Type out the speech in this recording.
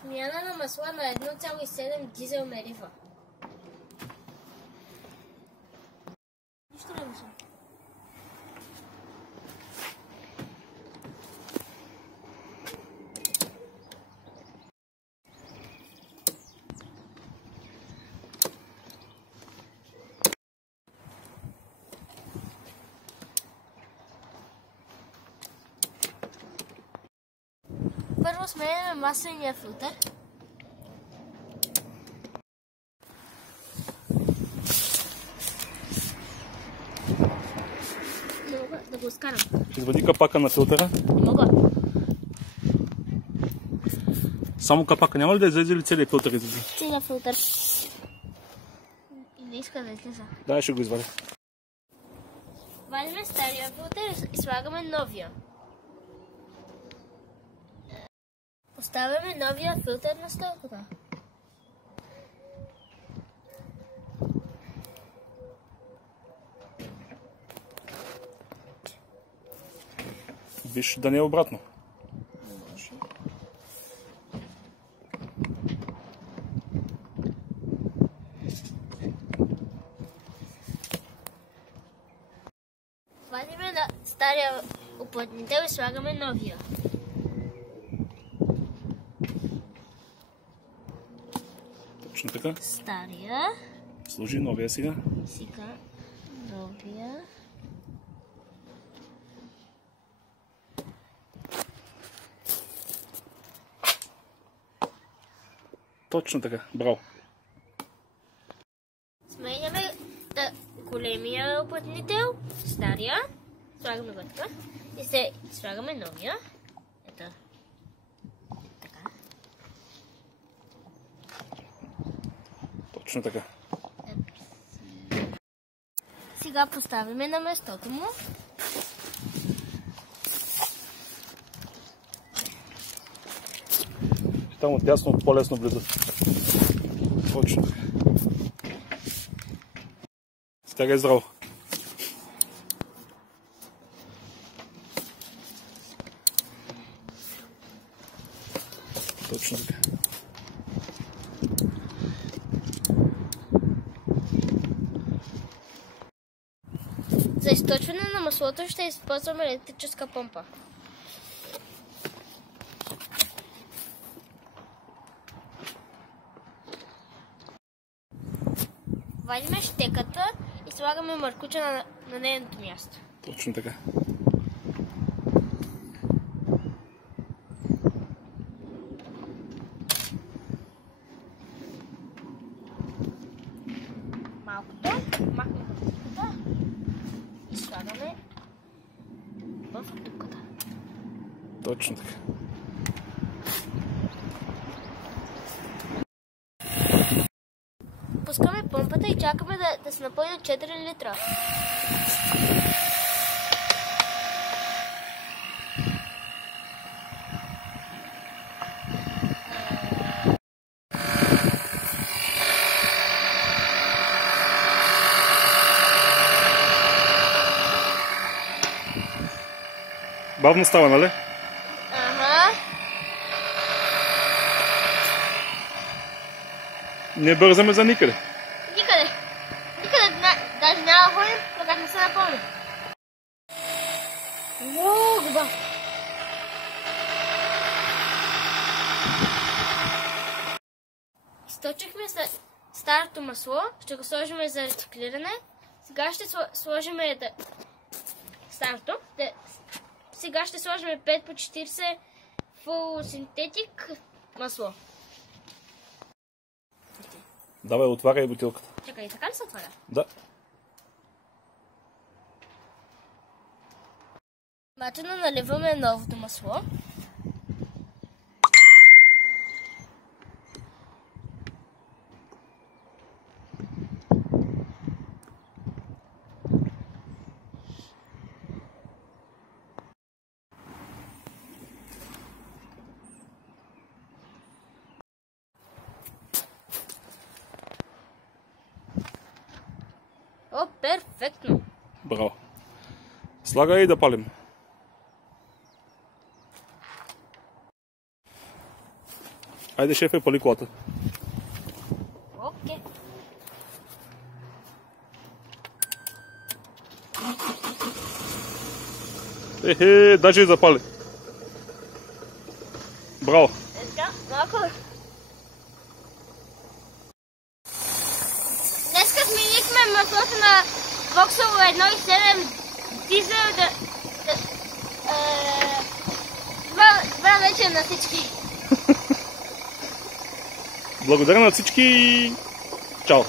Смяна на масла на 1,7 дизел мерива. Нищо не мисля. Първо сменяме масления филтър. Не мога да го скарам. Извади капака на филтъра. Не мога. Само капака. Няма ли да излезе или целият филтър излезе? Целият филтър. И не иска да излезе. Да, ще го извадя. Вадиме стария филтър и слагаме новия. Поставяме новия филтър на стойката. Виж да не е обратно. Може. Вадиме на стария уплътнител и слагаме новия. Точно така. Стария. Служи новия сега. Сега новия. Точно така. Браво. Сменяме големия уплътнител, стария. Слагаме го така. И се слагаме новия. Ето. Така. Точно така. Сега поставяме на местото му. Там отдясно по-лесно влиза. Точно така. Стягай здраво. Точно така. За източване на маслото ще използваме електрическа помпа. Вадиме щеката и слагаме маркуча на нейното място. Точно така. Малкото, махнем бутилката и слагаме в бутилката. Точно така. Пускаме помпата и чакаме да се напълни 4 литра. Бавно става, нали? Ага. Не бързаме за никъде. Никъде. Никъде даже няма да ходим, пока не се напълни. Много. Източихме старото масло, ще го сложим за рециклиране. Сега ще сложим старото. Сега ще сложим 5 по 40 Full Synthetic масло. Давай, отваряй бутилката. Чакай, така ли се отваря? Да. Внимателно наливаме новото масло. О, перфектно! Браво. Слагай и да палим. Хайде, шефе, пали колата. Окей. Даже и запали. Браво. Днеска сменихме маслото на Vauxhall 1.7 дизел Добра вечер на всички. Благодаря на всички. Чао.